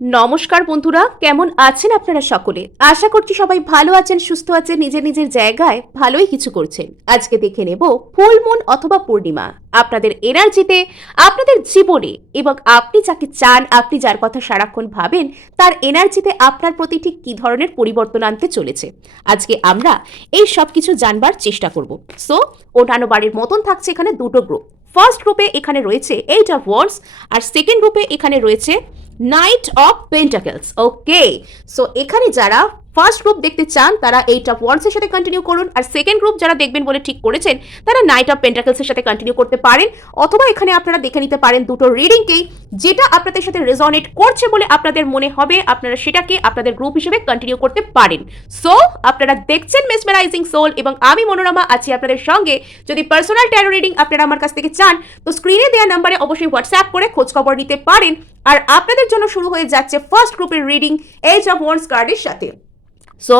নমস্কার বন্ধুরা, কেমন আছেন আপনারা সকলে? আশা করছি সবাই ভালো আছেন, সুস্থ আছেন, নিজের নিজের জায়গায় ভালোই কিছু করছেন। আজকে দেখে নেব ফুল মুন অথবা পূর্ণিমা আপনাদের এনার্জিতে, আপনাদের জীবনে এবং আপনি যাকে চান, আপনি যার কথা সারাক্ষণ ভাবেন, তার এনার্জিতে আপনার প্রতি ঠিক কী ধরনের পরিবর্তন আনতে চলেছে। আজকে আমরা এই সব কিছু জানবার চেষ্টা করব। সো অন্যান্য বাড়ির মতন থাকছে এখানে দুটো গ্রুপ। ফার্স্ট গ্রুপে এখানে রয়েছে 8 অফ ওয়ান্ডস আর সেকেন্ড গ্রুপে এখানে রয়েছে night of pentacles. Okay, so এখানে যারা ফার্স্ট গ্রুপ দেখতে চান তারা 8 অফ ওয়ান্ডস এর সাথে কন্টিনিউ করুন, আর সেকেন্ড গ্রুপ যারা দেখবেন বলে ঠিক করেছেন তারা নাইট অফ পেন্টাকেলস এর সাথে কন্টিনিউ করতে পারেন। অথবা এখানে আপনারা দেখে নিতে পারেন দুটো রিডিংকেই, যেটা আপনাদের সাথে রেজনেট করছে বলে আপনাদের মনে হবে আপনারা সেটাকে আপনাদের গ্রুপ হিসেবে কন্টিনিউ করতে পারেন। সো আপনারা দেখছেন মেসমেরাইজিং সোল এবং আমি মনোরমা আছি আপনাদের সঙ্গে। যদি পার্সোনাল ট্যারো রিডিং আপনারা আমার কাছ থেকে চান তো স্ক্রিনে দেওয়া নাম্বারে অবশ্যই হোয়াটসঅ্যাপ করে খোঁজ খবর নিতে পারেন। আর আপনাদের জন্য শুরু হয়ে যাচ্ছে ফার্স্ট গ্রুপের রিডিং 8 অফ ওয়ান্ডস কার্ডের সাথে। সো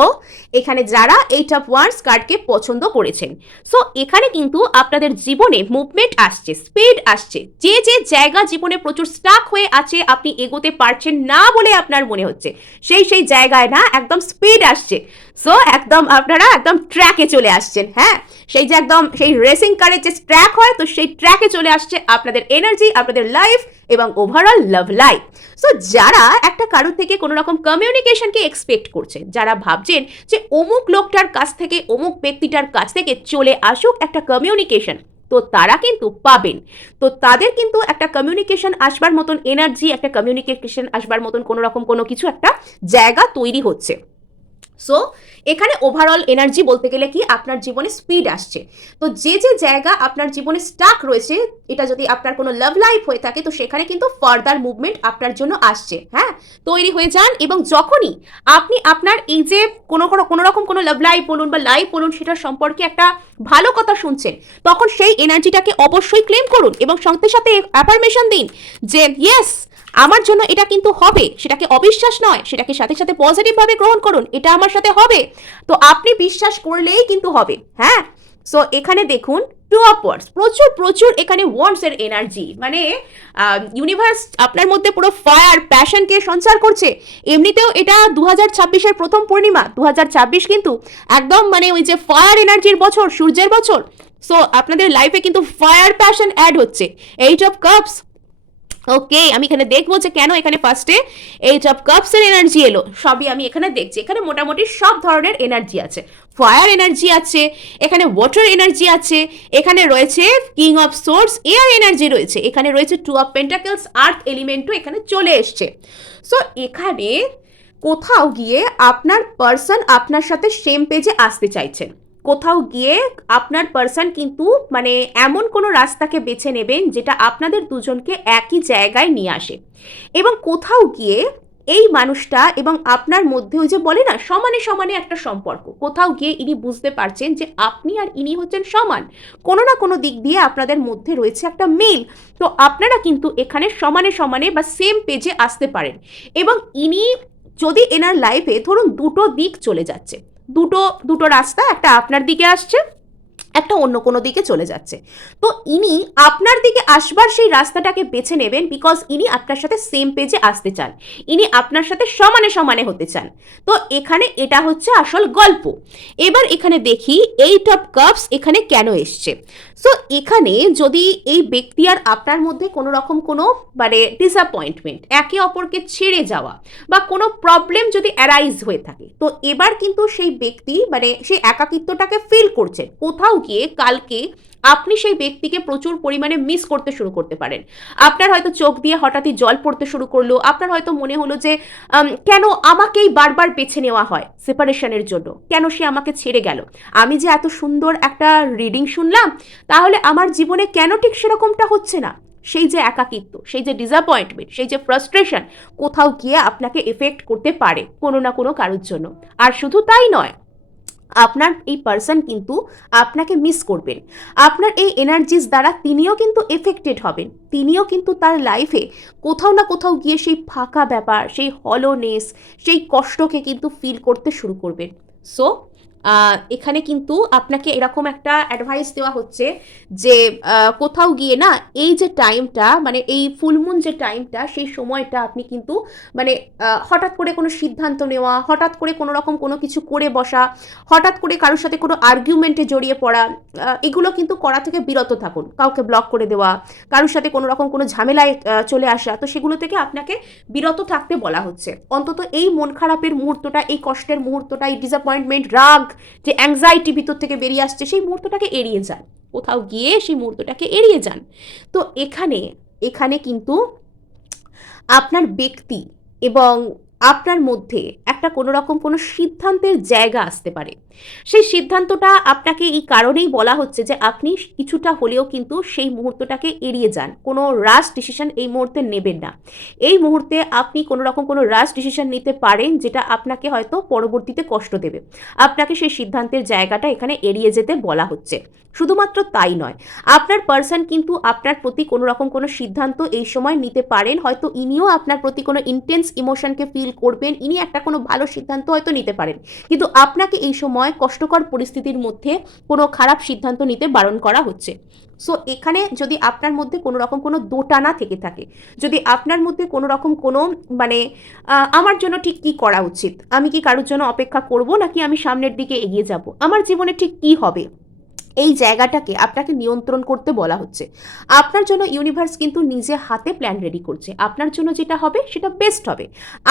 এখানে যারা 8 অফ ওয়ান্ডস কার্ডকে পছন্দ করেছেন, সো এখানে কিন্তু আপনাদের জীবনে মুভমেন্ট আসছে, স্পিড আসছে। যে যে জায়গা জীবনে প্রচুর স্টাক হয়ে আছে, আপনি এগোতে পারছেন না বলে আপনার মনে হচ্ছে, সেই জায়গায় না একদম স্পিড আসছে। সো একদম আপনারা একদম ট্র্যাকে চলে আসছেন। হ্যাঁ, সেই যে একদম সেই রেসিং কারের যে ট্র্যাক হয়, তো সেই ট্র্যাকে চলে আসছে আপনাদের এনার্জি, আপনাদের লাইফ এবং ওভারঅল লাভ লাইফ। সো যারা একটা কারোর থেকে কোনো রকম কমিউনিকেশনকে এক্সপেক্ট করছেন, যারা ভাবছেন যে অমুক লোকটার কাছ থেকে, অমুক ব্যক্তিটার কাছ থেকে চলে আসুক একটা কমিউনিকেশন, তো তারা কিন্তু পাবেন। তো তাদের কিন্তু একটা কমিউনিকেশন আসবার মতন এনার্জি, একটা কমিউনিকেশন আসবার মতন কোনো রকম কোনো কিছু একটা জায়গা তৈরি হচ্ছে। সো এখানে ওভারঅল এনার্জি বলতে গেলে কি আপনার জীবনে স্পিড আসছে। তো যে যে জায়গা আপনার জীবনে স্টাক রয়েছে, এটা যদি আপনার কোনো লাভ লাইফ হয়ে থাকে তো সেখানে কিন্তু ফার্দার মুভমেন্ট আপনার জন্য আসছে। হ্যাঁ, তৈরি হয়ে যান এবং যখনই আপনি আপনার এই যে কোনো রকম কোনো লাভ লাইফ বলুন বা লাইফ বলুন সেটার সম্পর্কে একটা ভালো কথা শুনছেন, তখন সেই এনার্জিটাকে অবশ্যই ক্লেম করুন এবং সাথে সাথে অ্যাফার্মেশন দিন যে ইয়েস, আমার জন্য এটা কিন্তু হবে। সেটাকে অবিশ্বাস নয়, সেটাকে সাথে সাথে পজিটিভভাবে গ্রহণ করুন, এটা আমার সাথে হবে। তো আপনি বিশ্বাস করলেই কিন্তু হবে। হ্যাঁ, সো এখানে দেখুন টু অফ ওয়ান্ডস, প্রচুর প্রচুর এখানে ওয়ান্ডস এর এনার্জি, মানে ইউনিভার্স আপনার মধ্যে পুরো ফায়ার প্যাশনকে সঞ্চার করছে। এমনিতেও এটা 2026-এর প্রথম পূর্ণিমা। 2026 কিন্তু একদম মানে ওই যে ফায়ার এনার্জির বছর, সূর্যের বছর। সো আপনাদের লাইফে কিন্তু ফায়ার প্যাশন অ্যাড হচ্ছে। 8 অফ কাপস। ওকে, আমি এখানে দেখবো যে কেন এখানে ফার্স্টে 8 অফ কাপস এর এনার্জি এলো। সবই আমি এখানে দেখছি। এখানে মোটামুটি সব ধরনের এনার্জি আছে। ফায়ার এনার্জি আছে, এখানে ওয়াটার এনার্জি আছে, এখানে রয়েছে king of swords, air energy রয়েছে, এখানে রয়েছে 2 অফ পেন্টাকেলস, আর্থ এলিমেন্টও এখানে চলে এসছে। সো এখানে কোথাও গিয়ে আপনার পার্সন আপনার সাথে সেম পেজে আসতে চাইছেন। কোথাও গিয়ে আপনার পার্সন কিন্তু মানে এমন কোনো রাস্তাকে বেছে নেবেন যেটা আপনাদের দুজনকে একই জায়গায় নিয়ে আসে। এবং কোথাও গিয়ে এই মানুষটা এবং আপনার মধ্যে ওই যে বলে না সমানে সমানে একটা সম্পর্ক, কোথাও গিয়ে ইনি বুঝতে পারছেন যে আপনি আর ইনি হচ্ছেন সমান। কোনো না কোনো দিক দিয়ে আপনাদের মধ্যে রয়েছে একটা মিল। তো আপনারা কিন্তু এখানে সমানে সমানে বা সেম পেজে আসতে পারেন। এবং ইনি যদি এনার লাইফে ধরুন দুটো দিক চলে যাচ্ছে, দুটো রাস্তা, একটা আপনার দিকে আসছে, একটা অন্য কোনো দিকে চলে যাচ্ছে, তো ইনি আপনার দিকে আসবার সেই রাস্তাটাকে বেছে নেবেন বিকজ ইনি আপনার সাথে সেম পেজে আসতে চান, ইনি আপনার সাথে সমানে সমানে হতে চান। তো এখানে এটা হচ্ছে আসল গল্প। এবার এখানে দেখি 8 অফ কাপস এখানে কেন এসছে। সো এখানে যদি এই ব্যক্তি আর আপনার মধ্যে কোনো রকম কোনো মানে ডিসঅ্যাপয়েন্টমেন্ট, একে অপরকে ছেড়ে যাওয়া বা কোনো প্রবলেম যদি অ্যারাইজ হয়ে থাকে, তো এবার কিন্তু সেই ব্যক্তি মানে সেই একাকিত্বটাকে ফিল করছেন। কোথাও গিয়ে কালকে আপনি সেই ব্যক্তিকে প্রচুর পরিমাণে মিস করতে শুরু করতে পারেন। আপনার হয়তো চোখ দিয়ে হঠাৎই জল পড়তে শুরু করলো, আপনার হয়তো মনে হলো যে কেন আমাকেই বারবার বেছে নেওয়া হয় সেপারেশনের জন্য, কেন সে আমাকে ছেড়ে গেল, আমি যে এত সুন্দর একটা রিডিং শুনলাম, তাহলে আমার জীবনে কেন ঠিক সেরকমটা হচ্ছে না। সেই যে একাকিত্ব, সেই যে ডিসঅ্যাপয়েন্টমেন্ট, সেই যে ফ্রাস্ট্রেশন কোথাও গিয়ে আপনাকে এফেক্ট করতে পারে কোনো না কোনো কারোর জন্য। আর শুধু তাই নয়, আপনার এই পার্সন কিন্তু আপনাকে মিস করবেন। আপনার এই এনার্জিস দ্বারা তিনিও কিন্তু এফেক্টেড হবেন, তিনিও কিন্তু তার লাইফে কোথাও না কোথাও গিয়ে সেই ফাঁকা ব্যাপার, সেই হলোনেস, সেই কষ্টকে কিন্তু ফিল করতে শুরু করবেন। সো এখানে কিন্তু আপনাকে এরকম একটা অ্যাডভাইস দেওয়া হচ্ছে যে কোথাও গিয়ে না এই যে টাইমটা, মানে এই ফুলমুন যে টাইমটা, সেই সময়টা আপনি কিন্তু মানে হঠাৎ করে কোনো সিদ্ধান্ত নেওয়া, হঠাৎ করে কোনো রকম কোনো কিছু করে বসা, হঠাৎ করে কারোর সাথে কোনো আর্গুমেন্টে জড়িয়ে পড়া, এগুলো কিন্তু করা থেকে বিরত থাকুন। কাউকে ব্লক করে দেওয়া, কারোর সাথে কোনো রকম কোনো ঝামেলায় চলে আসা, তো সেগুলো থেকে আপনাকে বিরত থাকতে বলা হচ্ছে। অন্তত এই মন খারাপের মুহূর্তটা, এই কষ্টের মুহূর্তটা, এই ডিসঅ্যাপয়েন্টমেন্ট, রাগ, যে অ্যাংজাইটি ভিতর থেকে বেরিয়ে আসছে, সেই মুহূর্তটাকে এড়িয়ে যান। কোথাও গিয়ে সেই মুহূর্তটাকে এড়িয়ে যান। তো এখানে এখানে কিন্তু আপনার ব্যক্তি এবং আপনার মধ্যে একটা কোনো রকম কোনো সিদ্ধান্তের জায়গা আসতে পারে। সেই সিদ্ধান্তটা আপনাকে এই কারণেই বলা হচ্ছে যে আপনি কিছুটা হলেও কিন্তু সেই মুহূর্তটাকে এড়িয়ে যান। কোনো রাশ ডিসিশন এই মুহূর্তে নেবেন না। এই মুহূর্তে আপনি কোনো রকম কোনো রাশ ডিসিশন নিতে পারেন যেটা আপনাকে হয়তো পরবর্তীতে কষ্ট দেবে। আপনাকে সেই সিদ্ধান্তের জায়গাটা এখানে এড়িয়ে যেতে বলা হচ্ছে। শুধুমাত্র তাই নয়, আপনার পার্সন কিন্তু আপনার প্রতি কোনো রকম কোনো সিদ্ধান্ত এই সময় নিতে পারেন। হয়তো ইনিও আপনার প্রতি কোনো ইন্টেন্স ইমোশনকে ফিল করবেন, ইনি একটা কোনো ভালো সিদ্ধান্ত হয়তো নিতে পারেন, কিন্তু আপনাকে এই সময় কষ্টকর পরিস্থিতির মধ্যে কোনো খারাপ সিদ্ধান্ত নিতে বারণ করা হচ্ছে। সো এখানে যদি আপনার মধ্যে কোনো রকম কোনো দোটানা থেকে থাকে, যদি আপনার মধ্যে কোনো রকম কোনো মানে আমার জন্য ঠিক কী করা উচিত, আমি কি কারোর জন্য অপেক্ষা করব নাকি আমি সামনের দিকে এগিয়ে যাব, আমার জীবনে ঠিক কী হবে, এই জায়গাটাকে আপনাকে নিয়ন্ত্রণ করতে বলা হচ্ছে। আপনার জন্য ইউনিভার্স কিন্তু নিজে হাতে প্ল্যান রেডি করছে। আপনার জন্য যেটা হবে সেটা বেস্ট হবে।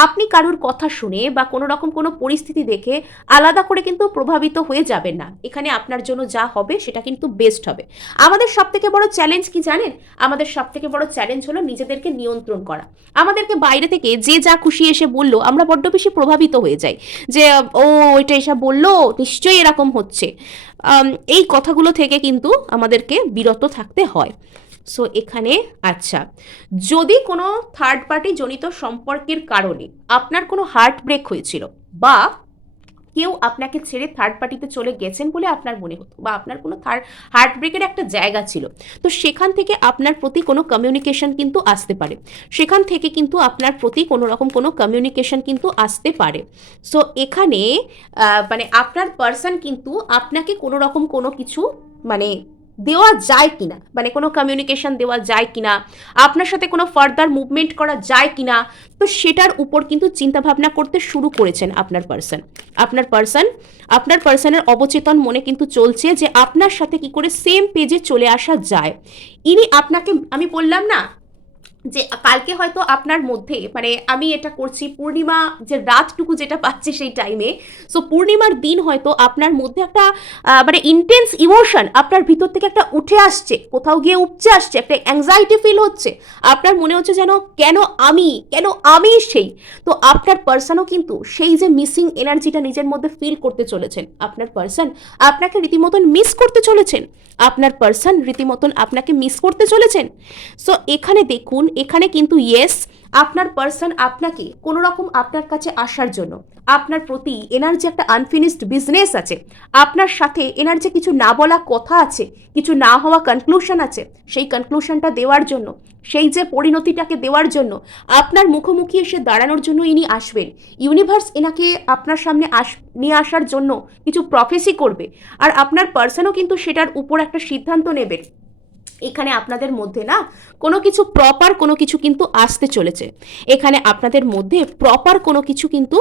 আপনি কারোর কথা শুনে বা কোনো রকম কোনো পরিস্থিতি দেখে আলাদা করে কিন্তু প্রভাবিত হয়ে যাবেন না। এখানে আপনার জন্য যা হবে সেটা কিন্তু বেস্ট হবে। আমাদের সবথেকে বড় চ্যালেঞ্জ কি জানেন? আমাদের সবথেকে বড় চ্যালেঞ্জ হলো নিজেদেরকে নিয়ন্ত্রণ করা। আমাদেরকে বাইরে থেকে যে যা খুশি এসে বললো, আমরা বড্ড বেশি প্রভাবিত হয়ে যাই যে ও এটা এসে বললো, নিশ্চয়ই এরকম হচ্ছে। এই কথাগুলো থেকে কিন্তু আমাদেরকে বিরত থাকতে হয়। সো এখানে আচ্ছা, যদি কোনো থার্ড পার্টি জনিত সম্পর্কের কারণে আপনার কোনো হার্ট ব্রেক হয়েছিল, বা কেউ আপনাকে ছেড়ে থার্ড পার্টিতে চলে গেছেন বলে আপনার মনে হতো, বা আপনার কোনো হার্ট ব্রেকের একটা জায়গা ছিল, তো সেখান থেকে আপনার প্রতি কোনো কমিউনিকেশন কিন্তু আসতে পারে। সেখান থেকে কিন্তু আপনার প্রতি কোনো রকম কোনো কমিউনিকেশন কিন্তু আসতে পারে। সো এখানে মানে আপনার পার্সন কিন্তু আপনাকে কোনো রকম কোনো কিছু মানে দেওয়া যায় কিনা, মানে কোনো কমিউনিকেশন দেওয়া যায় কিনা, আপনার সাথে কোনো ফার্দার মুভমেন্ট করা যায় কিনা, তো সেটার উপর কিন্তু চিন্তাভাবনা করতে শুরু করেছেন আপনার পার্সন। আপনার পার্সনের অবচেতন মনে কিন্তু চলছে যে আপনার সাথে কি করে সেম পেজে চলে আসা যায়। ইনি আপনাকে, আমি বললাম না যে কালকে হয়তো আপনার মধ্যে, মানে আমি এটা করছি পূর্ণিমা যে রাতটুকু যেটা পাচ্ছে সেই টাইমে, সো পূর্ণিমার দিন হয়তো আপনার মধ্যে একটা মানে ইন্টেন্স ইমোশন আপনার ভিতর থেকে একটা উঠে আসছে, কোথাও গিয়ে উপচে আসছে, একটা অ্যাংজাইটি ফিল হচ্ছে, আপনার মনে হচ্ছে যেন কেন আমি সেই। তো আপনার পার্সনও কিন্তু সেই যে মিসিং এনার্জিটা নিজের মধ্যে ফিল করতে চলেছেন। আপনার পার্সন আপনাকে রীতিমতন মিস করতে চলেছেন। আপনার পার্সন রীতিমতন আপনাকে মিস করতে চলেছেন। সো এখানে দেখুন, এখানে কিন্তু ইয়েস, আপনার পার্সন আপনাকে কোনো রকম আপনার কাছে আসার জন্য, আপনার প্রতি এনার যে একটা আনফিনিশড বিজনেস আছে, আপনার সাথে এনার যে কিছু না বলা কথা আছে, কিছু না হওয়া কনক্লুশন আছে, সেই কনক্লুশনটা দেওয়ার জন্য, সেই যে পরিণতিটাকে দেওয়ার জন্য, আপনার মুখোমুখি এসে দাঁড়ানোর জন্য ইনি আসবেন। ইউনিভার্স এনাকে আপনার সামনে নিয়ে আসার জন্য কিছু প্রফেসি করবে, আর আপনার পার্সনও কিন্তু সেটার উপর একটা সিদ্ধান্ত নেবেন। এখানে আপনাদের মধ্যে না কোনো কিছু প্রপার কোনো কিছু কিন্তু আসতে চলেছে। এখানে আপনাদের মধ্যে প্রপার কোনো কিছু কিন্তু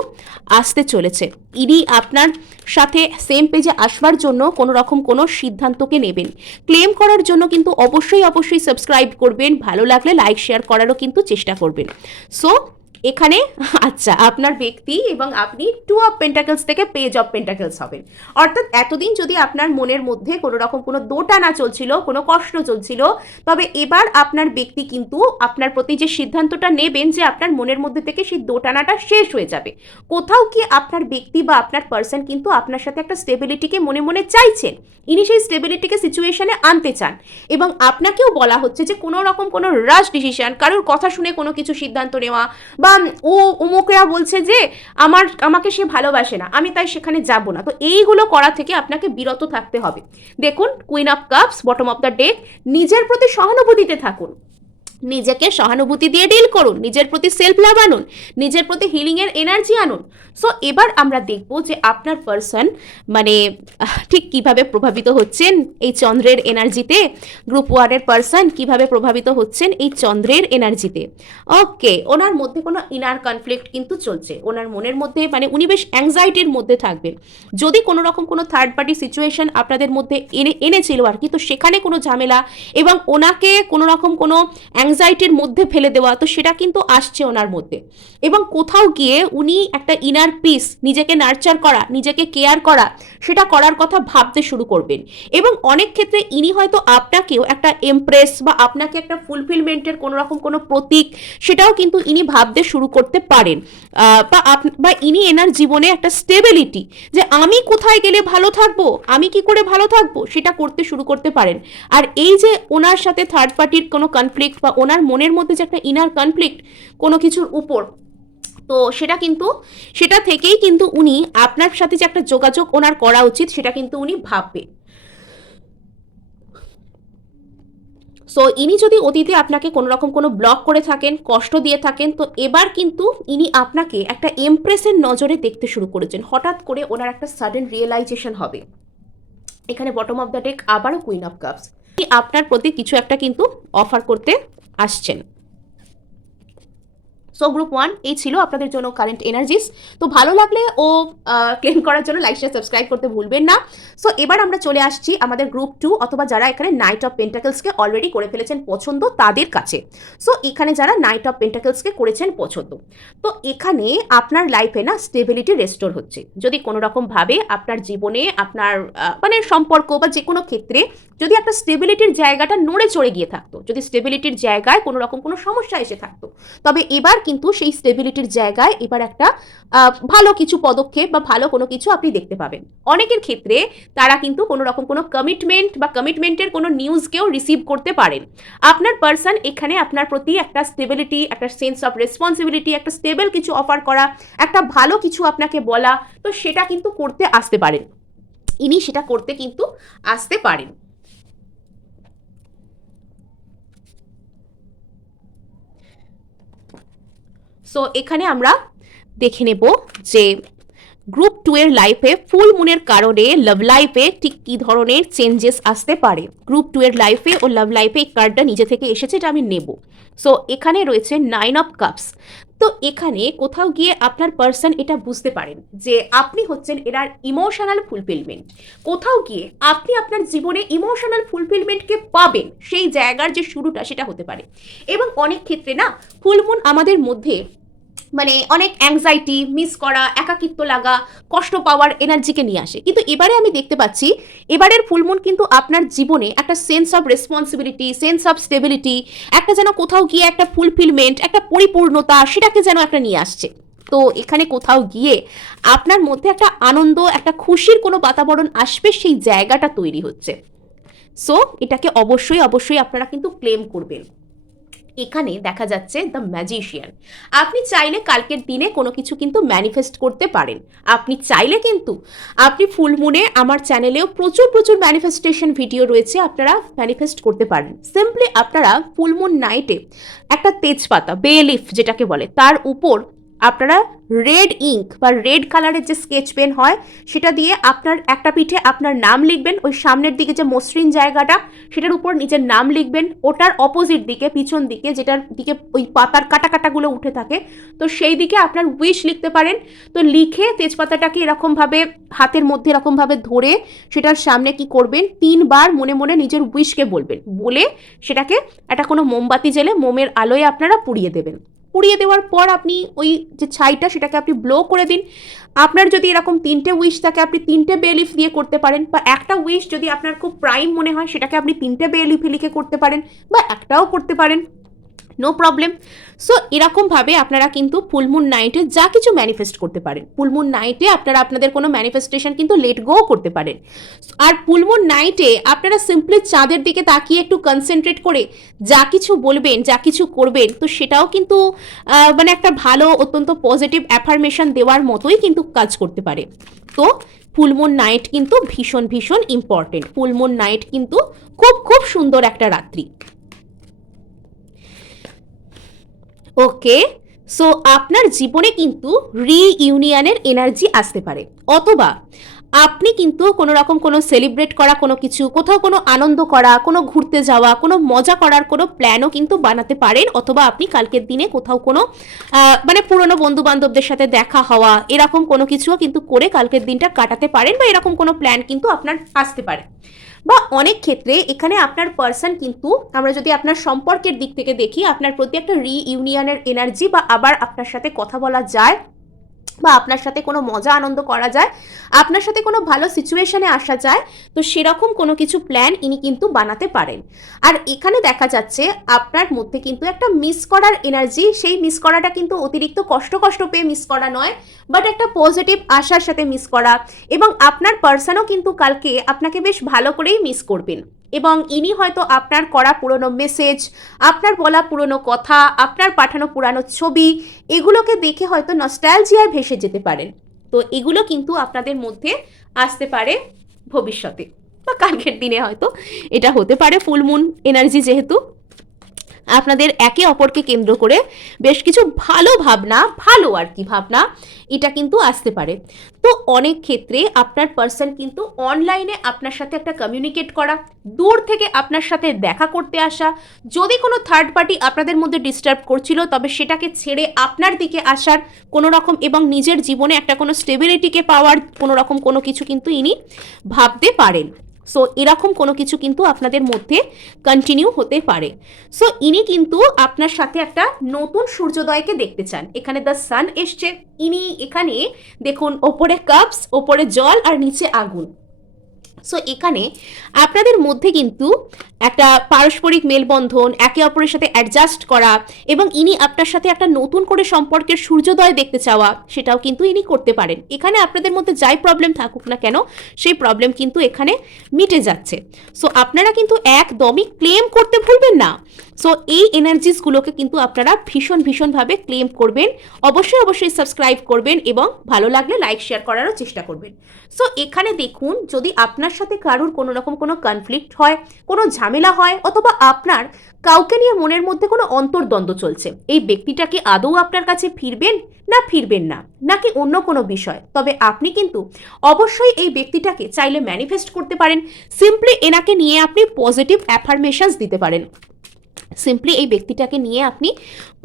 আসতে চলেছে। ইনি আপনার সাথে সেম পেজে আসবার জন্য কোনো রকম কোনো সিদ্ধান্তকে নেবেন। ক্লেম করার জন্য কিন্তু অবশ্যই সাবস্ক্রাইব করবেন, ভালো লাগলে লাইক শেয়ার করারও কিন্তু চেষ্টা করবেন। সো এখানে আচ্ছা, আপনার ব্যক্তি এবং আপনি 2 অফ পেন্টাকলস থেকে পেজ অফ পেন্টাকলস হবেন। অর্থাৎ এতদিন যদি আপনার মনের মধ্যে কোনো রকম কোনো দোটানা চলছিল, কোনো কষ্ট চলছিল, তবে এবার আপনার ব্যক্তি কিন্তু আপনার প্রতি যে সিদ্ধান্তটা নেবেন, যে আপনার মনের মধ্যে থেকে সেই দোটানাটা শেষ হয়ে যাবে। কোথাও কি আপনার ব্যক্তি বা আপনার পার্সন কিন্তু আপনার সাথে একটা স্টেবিলিটিকে মনে মনে চাইছেন। ইনি সেই স্টেবিলিটিকে সিচুয়েশনে আনতে চান, এবং আপনাকেও বলা হচ্ছে যে কোনো রকম কোনো রাশ ডিসিশন, কারোর কথা শুনে কোনো কিছু সিদ্ধান্ত নেওয়া, বা অমুকরা বলছে যে আমাকে সে ভালোবাসে না, আমি তাই সেখানে যাব না, তো এইগুলো করা থেকে আপনাকে বিরত থাকতে হবে। দেখুন, queen of cups, bottom of the deck, নিজের প্রতি সহানুভূতিতে থাকুন। নিজেকে সহানুভূতি দিয়ে ডিল করুন, নিজের প্রতি সেলফ লাভ আনুন, নিজের প্রতি হিলিংয়ের এনার্জি আনুন। সো এবার আমরা দেখব যে আপনার পার্সন মানে ঠিক কিভাবে প্রভাবিত হচ্ছেন এই চন্দ্রের এনার্জিতে। গ্রুপ 1-এর পার্সন কিভাবে প্রভাবিত হচ্ছেন এই চন্দ্রের এনার্জিতে। ওকে, ওনার মধ্যে কোনো ইনার কনফ্লিক্ট কিন্তু চলছে, ওনার মনের মধ্যে মানে উনি বেশ অ্যাংজাইটির মধ্যে থাকবেন। যদি কোনো রকম কোনো থার্ড পার্টি সিচুয়েশন আপনাদের মধ্যে এনেছিল আর কি, তো সেখানে কোনো ঝামেলা এবং ওনাকে কোনো রকম কোনো অ্যাংজাইটির মধ্যে ফেলে দেওয়া, তো সেটা কিন্তু আসছে ওনার মধ্যে। এবং কোথাও গিয়ে উনি একটা ইনার পিস, নিজেকে নার্চার করা, নিজেকে কেয়ার করা, সেটা করার কথা ভাবতে শুরু করবেন। এবং অনেক ক্ষেত্রে ইনি হয়তো আপনাকেও একটা এমপ্রেস বা আপনাকে একটা ফুলফিলমেন্টের কোনো রকম কোনো প্রতীক, সেটাও কিন্তু ইনি ভাবতে শুরু করতে পারেন। বা ইনি এনার জীবনে একটা স্টেবিলিটি, যে আমি কোথায় গেলে ভালো থাকবো, আমি কি করে ভালো থাকবো, সেটা করতে শুরু করতে পারেন। আর এই যে ওনার সাথে থার্ড পার্টির কোনো কনফ্লিক্ট বা ওনার মনের মধ্যে যে একটা ইনার কনফ্লিক্ট কোনো কিছুর উপর, তো সেটা থেকেই কিন্তু উনি আপনার সাথে যে একটা যোগাযোগ ওনার করা উচিত, সেটা কিন্তু উনি ভাববে। সো ইনি যদি অতীতে আপনাকে কোনো রকম কোনো ব্লক করে থাকেন, কষ্ট দিয়ে থাকেন, তো এবার কিন্তু ইনি আপনাকে একটা এমপ্রেসের নজরে দেখতে শুরু করেছেন। হঠাৎ করে ওনার একটা সাডেন রিয়েলাইজেশন হবে। এখানে বটম অফ দ্য ডেক আবারও কুইন অফ কাপস, আপনার প্রতি কিছু একটা কিন্তু অফার করতে আসছেন। সো গ্রুপ 1 এই ছিল আপনাদের জন্য কারেন্ট এনার্জিস। তো ভালো লাগলে ও ক্লেম করার জন্য লাইক শেয়ার সাবস্ক্রাইব করতে ভুলবেন না। সো এবার আমরা চলে আসছি আমাদের গ্রুপ 2 অথবা যারা এখানে নাইট অফ পেন্টাকলসকে অলরেডি করে ফেলেছেন পছন্দ তাদের কাছে। সো এখানে যারা নাইট অফ পেন্টাকলসকে করেছেন পছন্দ, তো এখানে আপনার লাইফে না স্টেবিলিটি রেস্টোর হচ্ছে। যদি কোনো রকমভাবে আপনার জীবনে আপনার মানে সম্পর্ক বা যে কোনো ক্ষেত্রে যদি একটা স্টেবিলিটির জায়গাটা নড়ে চড়ে গিয়ে থাকতো, যদি স্টেবিলিটির জায়গায় কোনো রকম কোনো সমস্যা এসে থাকতো, তবে এবার কিন্তু সেই স্টেবিলিটির জায়গায় এবার একটা ভালো কিছু পদক্ষেপ বা ভালো কোনো কিছু আপনি দেখতে পাবেন। অনেকের ক্ষেত্রে তারা কিন্তু কোনো রকম কোনো কমিটমেন্ট বা কমিটমেন্টের কোনো নিউজকেও রিসিভ করতে পারেন। আপনার পার্সন এখানে আপনার প্রতি একটা স্টেবিলিটি, একটা সেন্স অফ রেসপন্সিবিলিটি, একটা স্টেবল কিছু অফার করা, একটা ভালো কিছু আপনাকে বলা, তো সেটা কিন্তু করতে আসতে পারেন। ইনি সেটা করতে কিন্তু আসতে পারেন। সো এখানে আমরা দেখে নেব যে গ্রুপ 2 এর লাইফে ফুল মুনের কারণে লাভ লাইফে ঠিক কী ধরনের চেঞ্জেস আসতে পারে। গ্রুপ 2 এর লাইফে ও লাভ লাইফে এই কার্ডটা নিজে থেকে এসেছে, এটা আমি নেব। সো এখানে রয়েছে 9 অফ কাপস। তো এখানে কোথাও গিয়ে আপনার পার্সন এটা বুঝতে পারেন যে আপনি হচ্ছেন এনার ইমোশনাল ফুলফিলমেন্ট। কোথাও গিয়ে আপনি আপনার জীবনে ইমোশনাল ফুলফিলমেন্টকে পাবেন, সেই জায়গার যে শুরুটা সেটা হতে পারে। এবং অনেক ক্ষেত্রে না ফুলমুন আমাদের মধ্যে মানে অনেক অ্যাংজাইটি, মিস করা, একাকিত্ব লাগা, কষ্ট পাওয়ার এনার্জিকে নিয়ে আসে। কিন্তু এবারে আমি দেখতে পাচ্ছি এবারের ফুলমুন কিন্তু আপনার জীবনে একটা sense of responsibility, sense of stability, একটা যেন কোথাও গিয়ে একটা ফুলফিলমেন্ট, একটা পরিপূর্ণতা, সেটাকে যেন একটা নিয়ে আসছে। তো এখানে কোথাও গিয়ে আপনার মধ্যে একটা আনন্দ, একটা খুশির কোনো বাতাবরণ আসবে, সেই জায়গাটা তৈরি হচ্ছে। সো এটাকে অবশ্যই অবশ্যই আপনারা কিন্তু ক্লেম করবেন। এখানে দেখা যাচ্ছে দ্য ম্যাজিশিয়ান। আপনি চাইলে কালকের দিনে কোনো কিছু কিন্তু ম্যানিফেস্ট করতে পারেন। আপনি চাইলে কিন্তু আপনি ফুলমুনে আমার চ্যানেলেও প্রচুর প্রচুর ম্যানিফেস্টেশন ভিডিও রয়েছে, আপনারা ম্যানিফেস্ট করতে পারেন। সিম্পলি আপনারা ফুলমুন নাইটে একটা তেজপাতা, বে লিফ যেটাকে বলে, তার উপর আপনারা রেড ইঙ্ক বা রেড কালারের যে স্কেচ পেন হয় সেটা দিয়ে আপনার একটা পিঠে আপনার নাম লিখবেন, ওই সামনের দিকে যে মসৃণ জায়গাটা সেটার উপর নিজের নাম লিখবেন, ওটার অপোজিট দিকে পিছন দিকে যেটার দিকে ওই পাতার কাটা কাটাগুলো উঠে থাকে, তো সেই দিকে আপনার উইশ লিখতে পারেন। তো লিখে তেজপাতাটাকে এরকমভাবে হাতের মধ্যে এরকমভাবে ধরে সেটার সামনে কি করবেন, 3 বার মনে মনে নিজের উইশকে বলবেন, বলে সেটাকে একটা কোনো মোমবাতি জ্বেলে মোমের আলোয় আপনারা পুড়িয়ে দেবেন। পুড়িয়ে দেওয়ার পর আপনি ওই যে ছাইটা সেটাকে আপনি ব্লো করে দিন। আপনার যদি এরকম 3টে উইশ থাকে আপনি 3টে বে লিফ দিয়ে করতে পারেন, বা একটা উইশ যদি আপনার খুব প্রাইম মনে হয় সেটাকে আপনি 3টে বে লিফে লিখে করতে পারেন, বা একটাও করতে পারেন, নো প্রবলেম। সো এরকমভাবে আপনারা কিন্তু ফুলমুন নাইটে যা কিছু ম্যানিফেস্ট করতে পারেন। ফুলমুন নাইটে আপনারা আপনাদের কোনো ম্যানিফেস্টেশন কিন্তু লেট গো করতে পারেন। আর ফুলমুন নাইটে আপনারা সিম্পলি চাঁদের দিকে তাকিয়ে একটু কনসেন্ট্রেট করে যা কিছু বলবেন, যা কিছু করবেন, তো সেটাও কিন্তু মানে একটা ভালো অত্যন্ত পজিটিভ অ্যাফার্মেশন দেওয়ার মতোই কিন্তু কাজ করতে পারে। তো ফুলমুন নাইট কিন্তু ভীষণ ভীষণ ইম্পর্টেন্ট। ফুলমুন নাইট কিন্তু খুব খুব সুন্দর একটা রাত্রি। ওকে, সো আপনার জীবনে কিন্তু রিইউনিয়নের এনার্জি আসতে পারে, অথবা আপনি কিন্তু কোনো রকম কোনো সেলিব্রেট করা কোনো কিছু, কোথাও কোনো আনন্দ করা, কোনো ঘুরতে যাওয়া, কোনো মজা করার কোনো প্ল্যানও কিন্তু বানাতে পারেন, অথবা আপনি কালকের দিনে কোথাও কোনো মানে পুরনো বন্ধু বান্ধবদের সাথে দেখা হওয়া এরকম কোনো কিছুও কিন্তু করে কালকের দিনটা কাটাতে পারেন, বা এরকম কোনো প্ল্যান কিন্তু আপনার আসতে পারে। বা অনেক ক্ষেত্রে এখানে আপনার পার্সন কিন্তু, আমরা যদি আপনার সম্পর্কের দিক থেকে দেখি, আপনার প্রতি একটা রিইউনিয়নের এনার্জি, বা আবার আপনার সাথে কথা বলা যায়, বা আপনার সাথে কোনো মজা আনন্দ করা যায়, আপনার সাথে কোনো ভালো সিচুয়েশনে আসা যায়, তো সেরকম কোনো কিছু প্ল্যান ইনি কিন্তু বানাতে পারেন। আর এখানে দেখা যাচ্ছে আপনার মধ্যে কিন্তু একটা মিস করার এনার্জি, সেই মিস করাটা কিন্তু অতিরিক্ত কষ্ট কষ্ট পেয়ে মিস করা নয়, বাট একটা পজিটিভ আশার সাথে মিস করা। এবং আপনার পার্সনও কিন্তু কালকে আপনাকে বেশ ভালো করেই মিস করবেন, এবং ইনি হয়তো আপনার করা পুরনো মেসেজ, আপনার বলা পুরনো কথা, আপনার পাঠানো পুরানো ছবি, এগুলোকে দেখে হয়তো নস্টালজিয়ায় ভেসে যেতে পারেন। তো এগুলো কিন্তু আপনাদের মধ্যে আসতে পারে ভবিষ্যতে, বা কালকের দিনে হয়তো এটা হতে পারে। ফুল মুন এনার্জি যেহেতু, আপনাদের একে অপরকে কেন্দ্র করে বেশ কিছু ভালো ভাবনা, ভালো আর কি ভাবনা, এটা কিন্তু আসতে পারে। তো অনেক ক্ষেত্রে আপনার পার্সন কিন্তু অনলাইনে আপনার সাথে একটা কমিউনিকেট করা, দূর থেকে আপনার সাথে দেখা করতে আসা, যদি কোনো থার্ড পার্টি আপনাদের মধ্যে ডিস্টার্ব করছিল তবে সেটাকে ছেড়ে আপনার দিকে আসার কোনো রকম, এবং নিজের জীবনে একটা কোনো স্টেবিলিটিকে পাওয়ার কোনো রকম কোনো কিছু কিন্তু ইনি ভাবতে পারেন। সো এরকম কোনো কিছু কিন্তু আপনাদের মধ্যে কন্টিনিউ হতে পারে। সো ইনি কিন্তু আপনার সাথে একটা নতুন সূর্যোদয়কে দেখতে চান। এখানে দ্য সান এসছে, ইনি এখানে দেখুন ওপরে কাপস, ওপরে জল আর নিচে আগুন। সো এখানে আপনাদের মধ্যে কিন্তু একটা পারস্পরিক মেলবন্ধন, একে অপরের সাথে অ্যাডজাস্ট করা, এবং ইনি আপনার সাথে একটা নতুন করে সম্পর্কের সূর্যোদয় দেখতে চাওয়া, সেটাও কিন্তু ইনি করতে পারেন। এখানে আপনাদের মধ্যে যাই প্রবলেম থাকুক না কেন, সেই প্রবলেম কিন্তু এখানে মিটে যাচ্ছে। সো আপনারা কিন্তু একদমই ক্লেম করতে ভুলবেন না। সো এই এনার্জিসগুলোকে কিন্তু আপনারা ভীষণভাবে ক্লেম করবেন। অবশ্যই সাবস্ক্রাইব করবেন, এবং ভালো লাগলে লাইক শেয়ার করারও চেষ্টা করবেন। সো এখানে দেখুন, যদি আপনার সাথে কারুর কোনো রকম কোনো কনফ্লিক্ট হয়, কোনো ঝামেলা হয়, অথবা আপনার কাউকে নিয়ে মনের মধ্যে কোনো অন্তর্দ্বন্দ্ব চলছে, এই ব্যক্তিটা কি আদৌ আপনার কাছে ফিরবেন না, নাকি অন্য কোনো বিষয়, তবে আপনি কিন্তু অবশ্যই এই ব্যক্তিটাকে চাইলে ম্যানিফেস্ট করতে পারেন। সিম্পলি এনাকে নিয়ে আপনি পজিটিভ অ্যাফার্মেশনস দিতে পারেন। সিম্পলি এই ব্যক্তিটাকে নিয়ে আপনি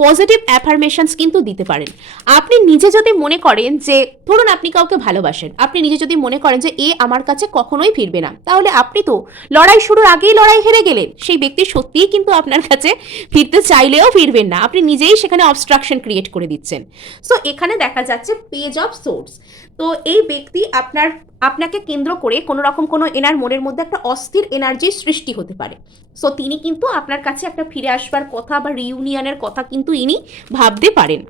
পজিটিভ অ্যাফার্মেশনস কিন্তু দিতে পারেন। আপনি নিজে যদি মনে করেন যে, ধরুন আপনি কাউকে ভালোবাসেন, আপনি নিজে যদি মনে করেন যে এ আমার কাছে কখনোই ফিরবে না, তাহলে আপনি তো লড়াই শুরুর আগেই লড়াই হেরে গেলেন। সেই ব্যক্তি সত্যিই কিন্তু আপনার কাছে ফিরতে চাইলেও ফিরবেন না, আপনি নিজেই সেখানে অবস্ট্রাকশন ক্রিয়েট করে দিচ্ছেন। সো এখানে দেখা যাচ্ছে পেজ অফ সোর্স। তো এই ব্যক্তি আপনাকে কেন্দ্র করে কোনো রকম কোনো এনার মনের মধ্যে একটা অস্থির এনার্জির সৃষ্টি হতে পারে। সো তিনি কিন্তু আপনার কাছে একটা ফিরে আসবার কথা বা রিইউনিয়নের কথা কিন্তু ইনি ভাবতে পারেন।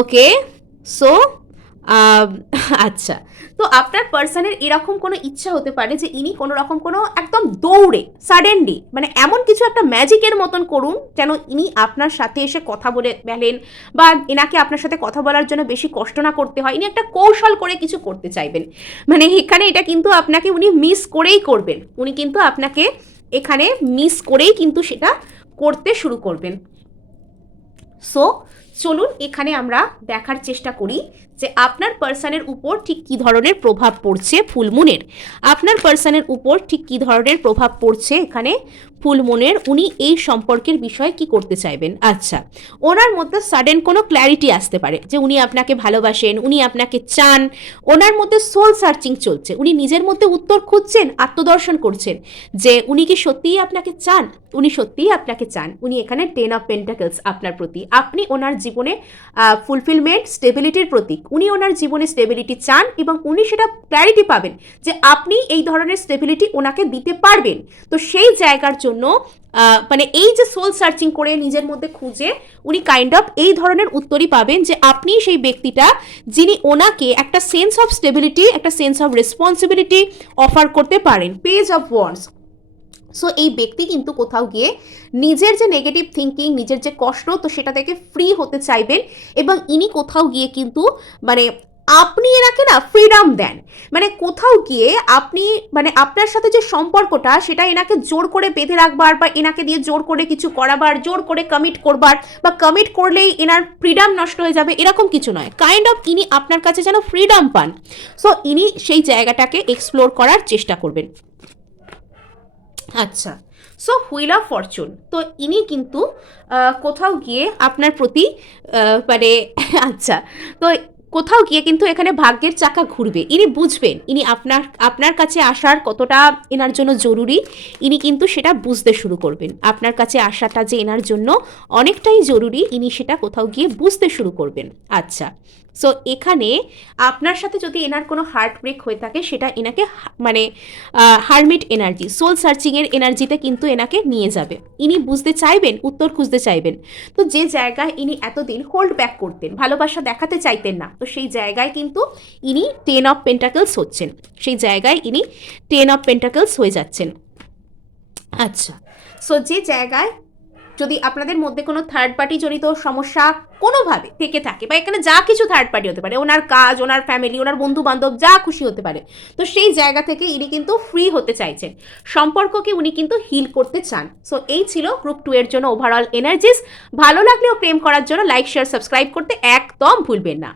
ওকে, সো আচ্ছা, তো আপনার পার্সনের এরকম কোনো ইচ্ছা হতে পারে যে ইনি কোনো রকম কোনো একদম দৌড়ে সাডেনলি, মানে এমন কিছু একটা ম্যাজিকের মতন করুন যেন ইনি আপনার সাথে এসে কথা বলে বেলেন, বা এনাকে আপনার সাথে কথা বলার জন্য বেশি কষ্ট না করতে হয়। ইনি একটা কৌশল করে কিছু করতে চাইবেন, মানে এখানে এটা কিন্তু আপনাকে উনি মিস করেই করবেন, উনি কিন্তু আপনাকে এখানে মিস করেই কিন্তু সেটা করতে শুরু করবেন। সো চলুন এখানে আমরা দেখার চেষ্টা করি যে আপনার পার্সনের উপর ঠিক কী ধরনের প্রভাব পড়ছে ফুলমুনের। আপনার পার্সনের উপর ঠিক কী ধরনের প্রভাব পড়ছে এখানে ফুলমুনের, উনি এই সম্পর্কের বিষয়ে কি করতে চাইবেন। আচ্ছা, ওনার মধ্যে সাডেন কোনো ক্ল্যারিটি আসতে পারে যে উনি আপনাকে ভালোবাসেন, উনি আপনাকে চান, ওনার মধ্যে সোল সার্চিং চলছে, উনি নিজের মধ্যে উত্তর খুঁজছেন, আত্মদর্শন করছেন যে উনি কি সত্যিই আপনাকে চান, উনি সত্যিই আপনাকে চান। উনি এখানে 10 অফ পেন্টাকলস আপনার প্রতি, আপনি ওনার জীবনে ফুলফিলমেন্ট, স্টেবিলিটির প্রতীক। উনি ওনার জীবনে স্টেবিলিটি চান, এবং উনি সেটা ক্ল্যারিটি পাবেন যে আপনি এই ধরনের স্টেবিলিটি ওনাকে দিতে পারবেন। তো সেই জায়গার জন্য মানে এই যে সোল সার্চিং করে নিজের মধ্যে খুঁজে উনি কাইন্ড অফ এই ধরনের উত্তরই পাবেন যে আপনি সেই ব্যক্তিটা যিনি ওনাকে একটা সেন্স অফ স্টেবিলিটি, একটা সেন্স অফ রেসপন্সিবিলিটি অফার করতে পারেন। Page of wands. সো এই ব্যক্তি কিন্তু কোথাও গিয়ে নিজের যে নেগেটিভ থিঙ্কিং, নিজের যে কষ্ট, তো সেটা থেকে ফ্রি হতে চাইবেন, এবং ইনি কোথাও গিয়ে কিন্তু মানে আপনি এনাকে না ফ্রিডম দেন, মানে কোথাও গিয়ে আপনি মানে আপনার সাথে যে সম্পর্কটা সেটা এনাকে জোর করে বেঁধে রাখবার বা এনাকে দিয়ে জোর করে কিছু করাবার, জোর করে কমিট করবার বা কমিট করলেই এনার ফ্রিডম নষ্ট হয়ে যাবে এরকম কিছু নয়। কাইন্ড অফ ইনি আপনার কাছে যেন ফ্রিডম পান, সো ইনি সেই জায়গাটাকে এক্সপ্লোর করার চেষ্টা করবেন। আচ্ছা, সো হুইল অফ ফরচুন, তো ইনি কিন্তু কোথাও গিয়ে আপনার প্রতি মানে আচ্ছা, তো কোথাও গিয়ে কিন্তু এখানে ভাগ্যের চাকা ঘুরবে, ইনি বুঝবেন ইনি আপনার কাছে আসার কতটা এনার জন্য জরুরি, ইনি কিন্তু সেটা বুঝতে শুরু করবেন। আপনার কাছে আসাটা যে এনার জন্য অনেকটাই জরুরি, ইনি সেটা কোথাও গিয়ে বুঝতে শুরু করবেন। আচ্ছা, সো এখানে আপনার সাথে যদি এনার কোনো হার্ট ব্রেক হয়ে থাকে সেটা এনাকে মানে হারমিট এনার্জি, সোল সার্চিংয়ের এনার্জিতে কিন্তু এনাকে নিয়ে যাবে। ইনি বুঝতে চাইবেন, উত্তর খুঁজতে চাইবেন। তো যে জায়গায় ইনি এতদিন হোল্ড ব্যাক করতেন, ভালোবাসা দেখাতে চাইতেন না, তো সেই জায়গায় কিন্তু ইনি 10 অফ পেন্টাকলস হচ্ছেন, সেই জায়গায় ইনি 10 অফ পেন্টাকলস হয়ে যাচ্ছেন। আচ্ছা, সো যে জায়গায় যদি আপনাদের মধ্যে কোনো থার্ড পার্টি জনিত সমস্যা কোনোভাবে থেকে থাকে, বা এখানে যা কিছু থার্ড পার্টি হতে পারে, ওনার কাজ, ওনার ফ্যামিলি, ওনার বন্ধু বান্ধব, যা খুশি হতে পারে, তো সেই জায়গা থেকে ইনি কিন্তু ফ্রি হতে চাইছেন, সম্পর্ককে উনি কিন্তু হিল করতে চান। সো এই ছিল গ্রুপ 2 এর জন্য ওভারঅল এনার্জিস। ভালো লাগলেও প্রেম করার জন্য লাইক, শেয়ার, সাবস্ক্রাইব করতে একদম ভুলবেন না।